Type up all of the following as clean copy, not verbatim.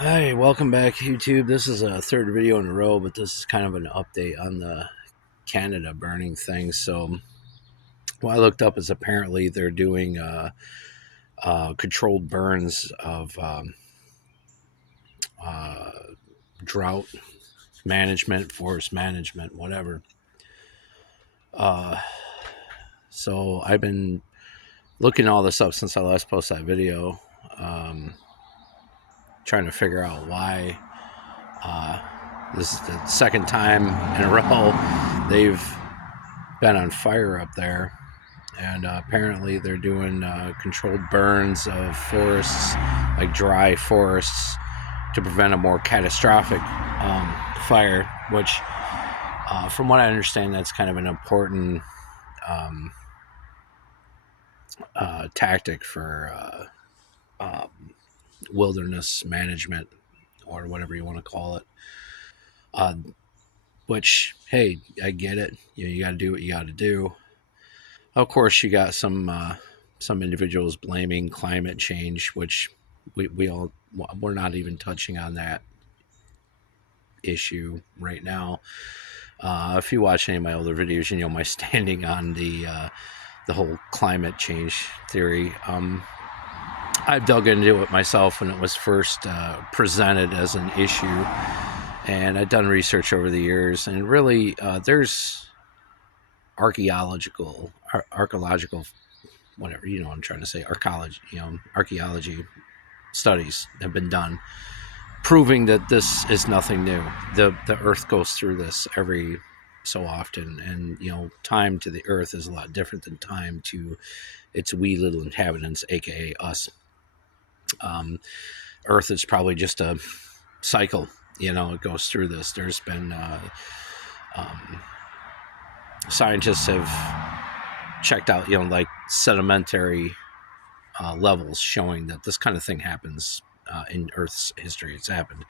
Hi, welcome back, YouTube. This is a third video in a row, but this is kind of an update on the Canada burning thing. So, what I looked up is apparently they're doing controlled burns of uh, drought management, forest management, whatever. Uh, so, I've been looking all this up since I last posted that video, trying to figure out why. This is the second time in a row they've been on fire up there, and apparently they're doing controlled burns of forests, like dry forests, to prevent a more catastrophic fire, which from what I understand, that's kind of an important tactic for wilderness management, or whatever you want to call it. Which, hey, I get it. You got to do what you got to do. Of course, you got some individuals blaming climate change, which we're not even touching on that issue right now. If you watch any of my older videos, you know my standing on the whole climate change theory. I've dug into it myself when it was first presented as an issue, and I've done research over the years, and really there's archaeological, whatever, you know what I'm trying to say, archaeology studies have been done proving that this is nothing new. The Earth goes through this every so often, and time to the Earth is a lot different than time to its wee little inhabitants, aka us. Earth is probably just a cycle. It goes through this. There's been scientists have checked out, like sedimentary levels showing that this kind of thing happens in Earth's history. It's happened.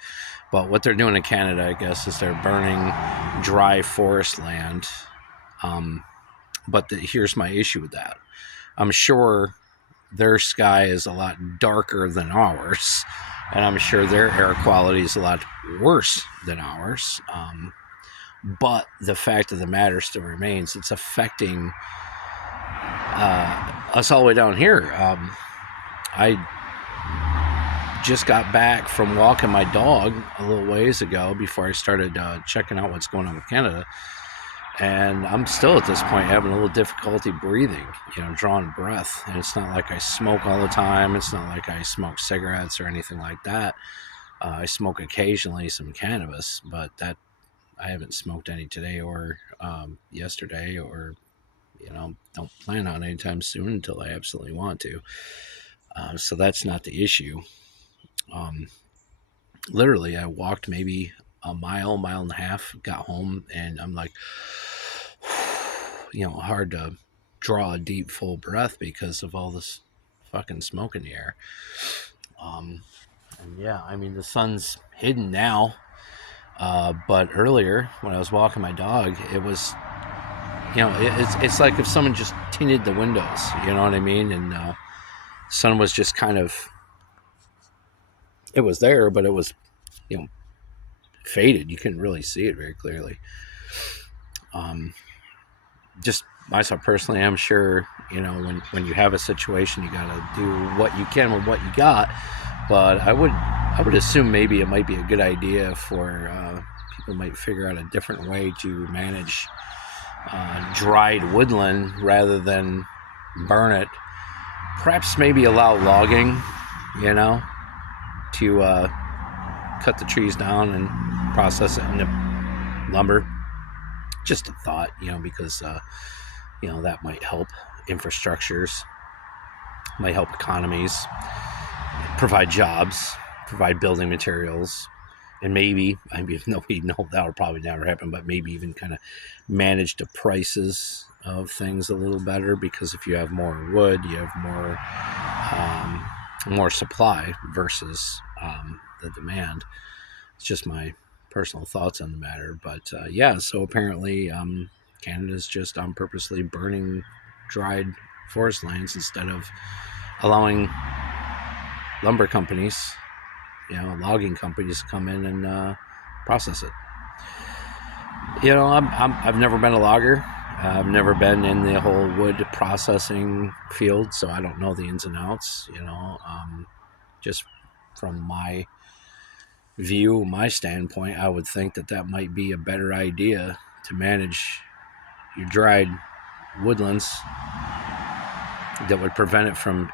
But what they're doing in Canada, I guess, is they're burning dry forest land. But here's my issue with that. I'm sure their sky is a lot darker than ours, and I'm sure their air quality is a lot worse than ours. But the fact of the matter still remains, it's affecting us all the way down here. I just got back from walking my dog a little ways ago before I started checking out what's going on with Canada, and I'm still at this point having a little difficulty breathing, drawing breath. And it's not like I smoke all the time. It's not like I smoke cigarettes or anything like that. I smoke occasionally some cannabis, but that I haven't smoked any today or yesterday, or don't plan on anytime soon until I absolutely want to. So that's not the issue. Literally, I walked maybe a mile and a half, got home, and I'm like, hard to draw a deep, full breath because of all this fucking smoke in the air. And yeah, I mean, the sun's hidden now. But earlier, when I was walking my dog, it was, it's like if someone just tinted the windows, you know what I mean? And the sun was just kind of, it was there, but it was, faded. You couldn't really see it very clearly. Just myself personally, I'm sure, when you have a situation, you got to do what you can with what you got. But I would assume maybe it might be a good idea for people might figure out a different way to manage dried woodland rather than burn it. Perhaps maybe allow logging, to cut the trees down and process it into lumber. Just a thought, because that might help infrastructures, might help economies, provide jobs, provide building materials, and maybe, even though we know that will probably never happen, but maybe even kind of manage the prices of things a little better, because if you have more wood, you have more supply versus the demand. It's just my personal thoughts on the matter. But yeah, so apparently Canada's just purposely burning dried forest lands instead of allowing lumber companies logging companies come in and process it. I've never been a logger. I've never been in the whole wood processing field, so I don't know the ins and outs. Just from my view, my standpoint, I would think that might be a better idea to manage your dried woodlands that would prevent it from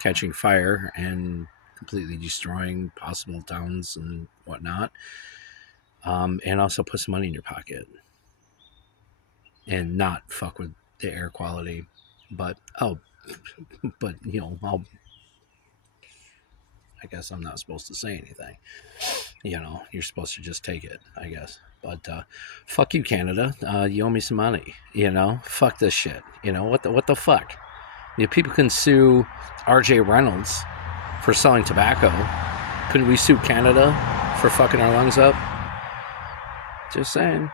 catching fire and completely destroying possible towns and whatnot, and also put some money in your pocket and not fuck with the air quality. But I guess I'm not supposed to say anything. You're supposed to just take it, I guess. But fuck you, Canada. You owe me some money. Fuck this shit. What the fuck? People can sue R.J. Reynolds for selling tobacco. Couldn't we sue Canada for fucking our lungs up? Just saying.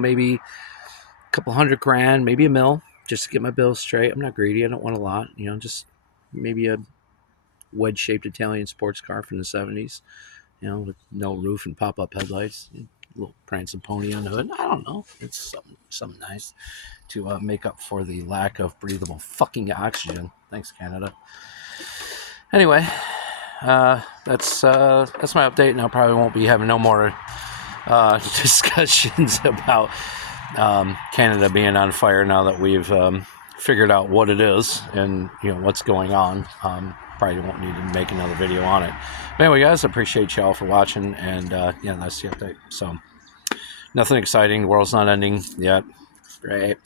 Maybe a couple $100,000, maybe $1 million, just to get my bills straight. I'm not greedy. I don't want a lot. Just maybe a wedge-shaped Italian sports car from the 70s, with no roof and pop-up headlights, a little prancing pony on the hood. I don't know. It's something nice to make up for the lack of breathable fucking oxygen. Thanks, Canada. Anyway, that's my update, and I probably won't be having no more discussions about Canada being on fire now that we've figured out what it is and what's going on. Probably won't need to make another video on it. But anyway, guys, I appreciate y'all for watching, and that's the update. So nothing exciting. The world's not ending yet. Great.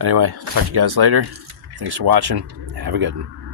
Anyway, talk to you guys later. Thanks for watching. Have a good one.